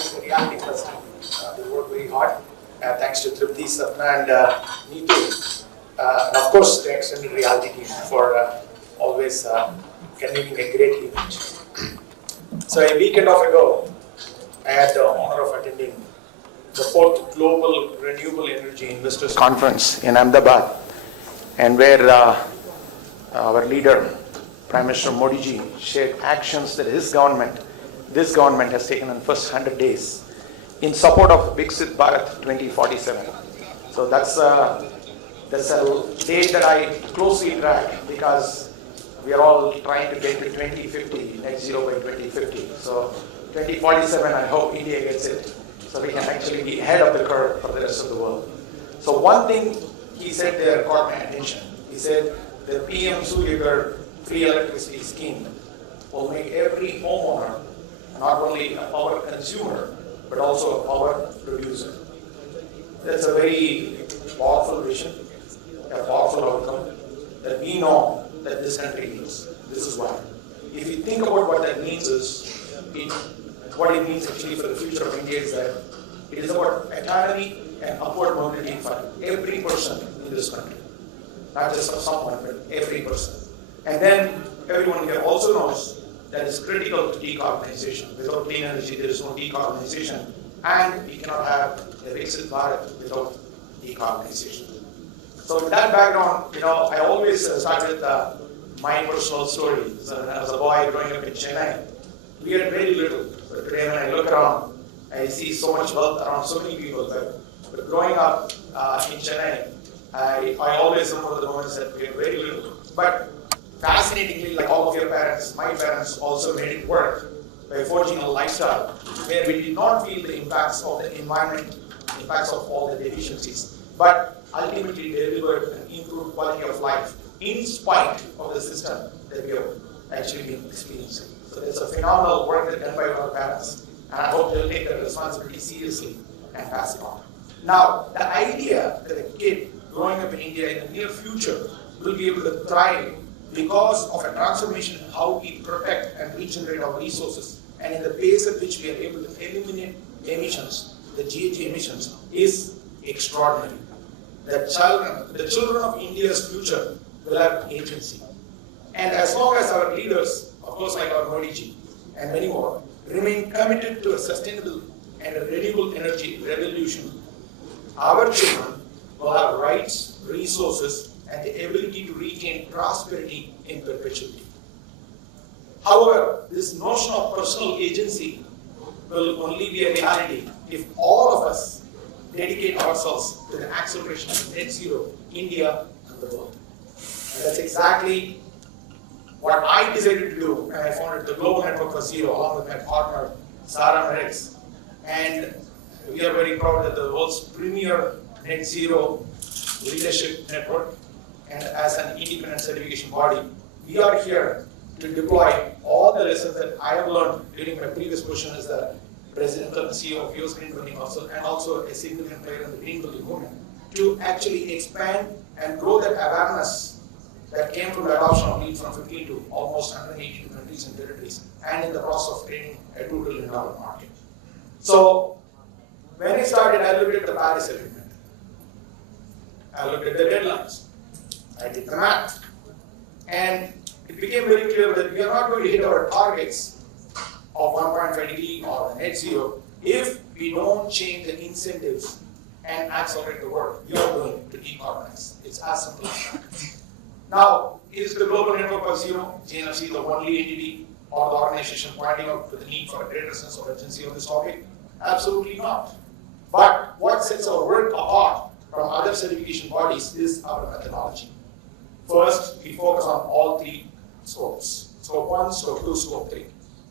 always the reality first team. They work very hard. Thanks to Tripti, Sapna, and Neetu. And of course, the extended reality team for always convening a great event. So a weekend ago, I had the honor of attending the 4th Global Renewable Energy Investors Conference in Ahmedabad, and where our leader, Prime Minister Modi ji, shared actions that this government has taken in the first 100 days in support of Viksit Bharat 2047. So that's a date that I closely track, because we are all trying to get to 2050, net zero by 2050. So 2047, I hope India gets it, so we can actually be ahead of the curve for the rest of the world. So one thing he said there caught my attention. He said the PM Surya free electricity scheme will make every homeowner not only a power consumer, but also a power producer. That's a very powerful vision, a powerful outcome that we know that this country needs. This is why. If you think about what that means what it means actually for the future of India is that it is about autonomy and upward mobility for every person in this country. Not just for someone, but every person. And then everyone here also knows that it's critical to decarbonization. Without clean energy, there is no decarbonization. And we cannot have the Viksit Bharat without decarbonization. So with that background, I always start with my personal story. So as a boy growing up in Chennai, we had very little. But today when I look around, I see so much wealth around so many people. But growing up in Chennai, I always remember the moments that we had very little. But fascinatingly, like all of your parents, my parents also made it work by forging a lifestyle where we did not feel the impacts of the environment, impacts of all the deficiencies, but ultimately delivered an improved quality of life in spite of the system that we have actually been experiencing. So it's a phenomenal work that's done by our parents, and I hope they'll take their responsibility seriously and pass it on. Now, the idea that a kid growing up in India in the near future will be able to thrive because of a transformation in how we protect and regenerate our resources, and in the pace at which we are able to eliminate emissions, the GHG emissions, is extraordinary. The children of India's future will have agency. And as long as our leaders, of course like our Modi ji and many more, remain committed to a sustainable and a renewable energy revolution, our children will have rights, resources, and the ability to retain prosperity in perpetuity. However, this notion of personal agency will only be a reality if all of us dedicate ourselves to the acceleration of net zero, India and the world. And that's exactly what I decided to do when I founded the Global Network for Zero along with my partner, Sarah Merix. And we are very proud that the world's premier net zero leadership network, and as an independent certification body, we are here to deploy all the lessons that I have learned during my previous position as the president and CEO of US Green Building Council, and also a significant player in the green building movement, to actually expand and grow that awareness that came from the adoption of LEED from 15 to almost 182 countries and territories, and in the process of creating a $2 trillion market. So when I started, I looked at the Paris Agreement. I looked at the deadlines. I did the math. And it became very clear that we are not going to hit our targets of 1.5 degree or net zero if we don't change the incentives and accelerate the work we are doing to decarbonize. It's as simple as that. Now, is the Global Network for Zero, GNFC, the only entity or the organization pointing out to the need for a greater sense of urgency on this topic? Absolutely not. But what sets our work apart from other certification bodies is our methodology. First, we focus on all three scopes. Scope 1, Scope 2, Scope 3.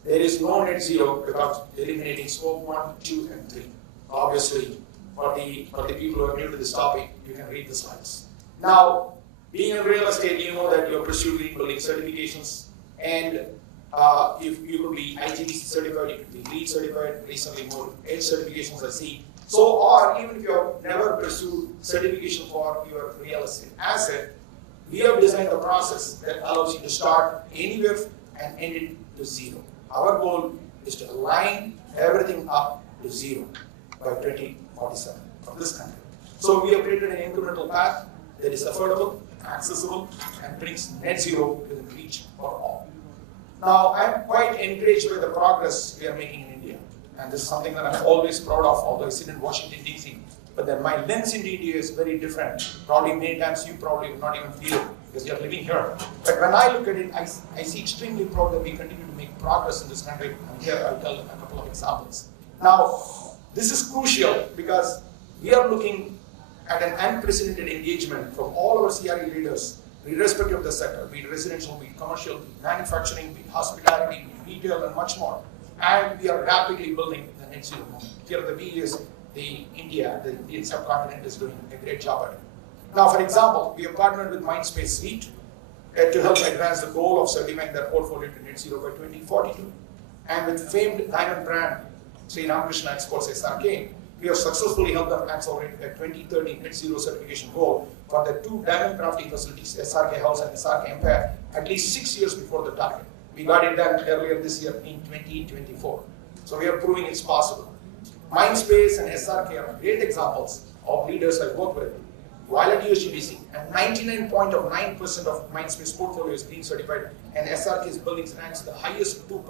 There is no net zero without eliminating Scope 1, 2, and 3. Obviously, for the people who are new to this topic, you can read the slides. Now, being in real estate, you know that you have pursued green building certifications, and if you could be IGBC certified, you could be LEED certified, recently more EDGE certifications I see. So, or even if you have never pursued certification for your real estate asset, we have designed a process that allows you to start anywhere and end it to zero. Our goal is to align everything up to zero by 2047 from this country. So we have created an incremental path that is affordable, accessible, and brings net zero within reach for all. Now, I'm quite encouraged by the progress we are making in India, and this is something that I'm always proud of, although I sit in Washington, D.C. But then my lens into India is very different. Probably many times you probably will not even feel it because you're living here. But when I look at it, I see extremely proud that we continue to make progress in this country. And here I'll tell a couple of examples. Now, this is crucial because we are looking at an unprecedented engagement from all our CRE leaders, irrespective of the sector, be it residential, be it commercial, be it manufacturing, be it hospitality, be it retail, and much more. And we are rapidly building the net zero movement. Here the B is the Indian subcontinent is doing a great job at it. Now, for example, we have partnered with Mindspace Suite to help advance the goal of certifying their portfolio to net zero by 2042. And with famed diamond brand, Sri Ramanujan Exports SRK, we have successfully helped them accelerate their 2030 net zero certification goal for their two diamond crafting facilities, SRK House and SRK Empire, at least 6 years before the target. We got it done earlier this year in 2024. So we are proving it's possible. Mindspace and SRK are great examples of leaders I work with while at USGBC, and 99.9% of Mindspace portfolio is green certified, and SRK's buildings ranks the highest 2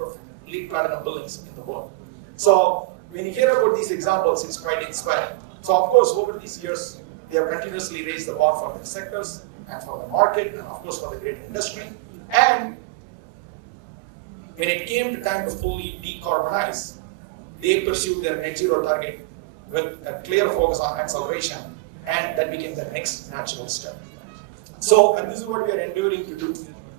LEED Platinum buildings in the world. So when you hear about these examples, it's quite inspiring. So of course, over these years, they have continuously raised the bar for their sectors and for the market, and of course for the greater industry. And when it came to time to fully decarbonize, they pursued their net zero target with a clear focus on acceleration, and that became the next natural step. So, and this is what we are endeavoring to do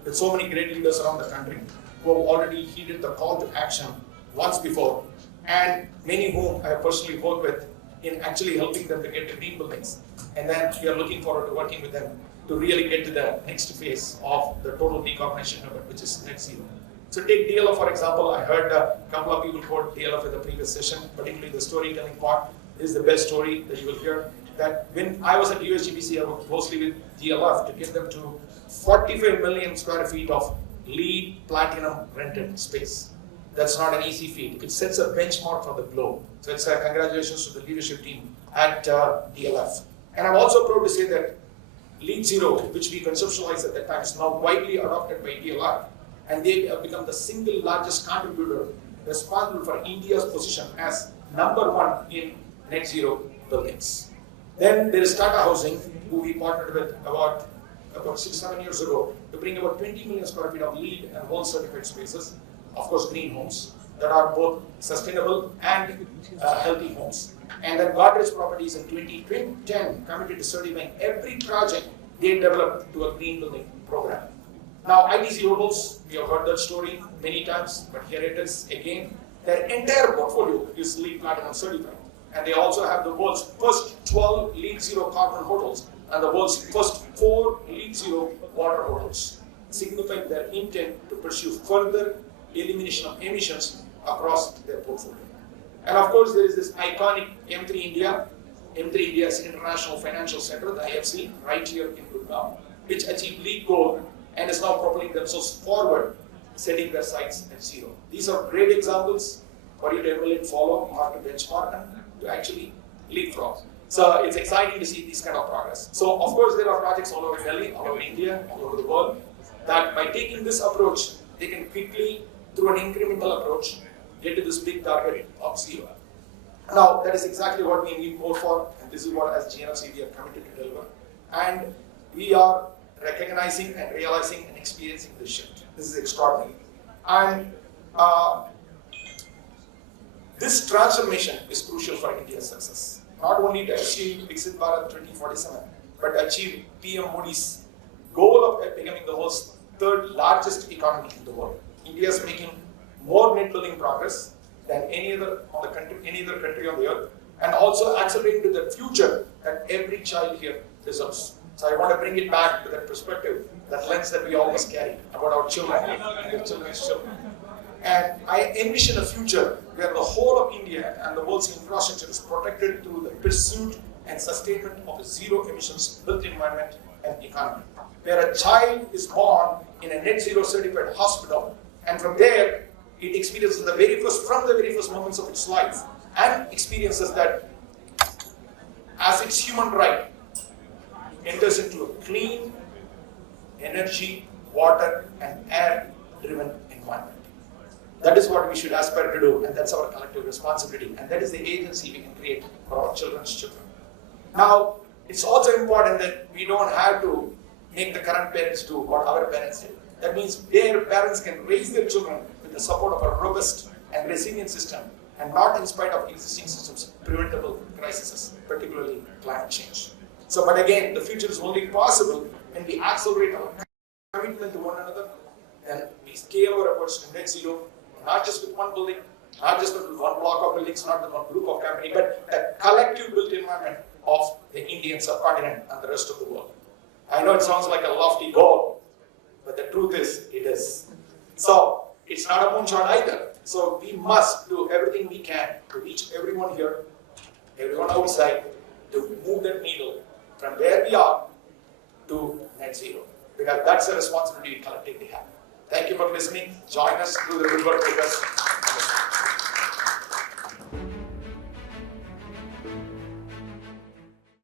with so many great leaders around the country who have already heeded the call to action once before, and many whom I have personally worked with in actually helping them to get to green buildings. And then we are looking forward to working with them to really get to the next phase of the total decarbonization of it, which is net zero. So take DLF for example. I heard a couple of people quote DLF in the previous session, particularly the storytelling part is the best story that you will hear. That when I was at USGBC, I worked closely with DLF to get them to 45 million square feet of LEED Platinum rented space. That's not an easy feat. It sets a benchmark for the globe. So it's a congratulations to the leadership team at DLF. And I'm also proud to say that LEED Zero, which we conceptualized at that time, is now widely adopted by DLF. And they have become the single largest contributor responsible for India's position as #1 in net zero buildings. Then there is Tata Housing, who we partnered with about 6-7 years ago to bring about 20 million square feet of LEED and WORLD certified spaces, of course green homes that are both sustainable and healthy homes. And then Godrej Properties in 2010 committed to certifying every project they developed to a green building program. Now, ITC Hotels, we have heard that story many times, but here it is again. Their entire portfolio is LEED Platinum certified. And they also have the world's first 12 LEED Zero carbon hotels and the world's first 4 LEED Zero water hotels, signifying their intent to pursue further elimination of emissions across their portfolio. And of course, there is this iconic M3 India. M3 India is an international financial center, the IFC, right here in Gurgaon, which achieved LEED Gold and is now propelling themselves forward, setting their sights at zero. These are great examples for you to emulate, follow, or to benchmark, and to actually leapfrog. So it's exciting to see these kind of progress. So of course there are projects all over Delhi, all over India, all over the world, that by taking this approach, they can quickly, through an incremental approach, get to this big target of zero. Now that is exactly what we need more for, and this is what as GNFC we are committed to deliver. And we are recognizing and realizing and experiencing this shift. This is extraordinary. And this transformation is crucial for India's success. Not only to achieve Viksit Bharat 2047, but to achieve PM Modi's goal of becoming the world's 3rd largest economy in the world. India is making more net building progress than any other country on the earth, and also accelerating to the future that every child here deserves. So I want to bring it back to that perspective, that lens that we always carry about our children and their children's children. And I envision a future where the whole of India and the world's infrastructure is protected through the pursuit and sustainment of a zero emissions built environment and economy. Where a child is born in a net zero certified hospital, and from there it experiences from the very first moments of its life, and experiences that, as its human right, enters into a clean energy, water, and air-driven environment. That is what we should aspire to do, and that's our collective responsibility, and that is the agency we can create for our children's children. Now, it's also important that we don't have to make the current parents do what our parents did. That means their parents can raise their children with the support of a robust and resilient system, and not in spite of existing systems, preventable crises, particularly climate change. So, but again, the future is only possible when we accelerate our commitment to one another, and we scale our efforts to net zero, not just with one building, not just with one block of buildings, not with one group of company, but a collective built environment of the Indian subcontinent and the rest of the world. I know it sounds like a lofty goal, but the truth is, it is. So, it's not a moonshot either. So, we must do everything we can to reach everyone here, everyone outside, to move that needle from where we are to net zero. Because that's a responsibility we collectively have. Thank you for listening. Join us through the good work with us.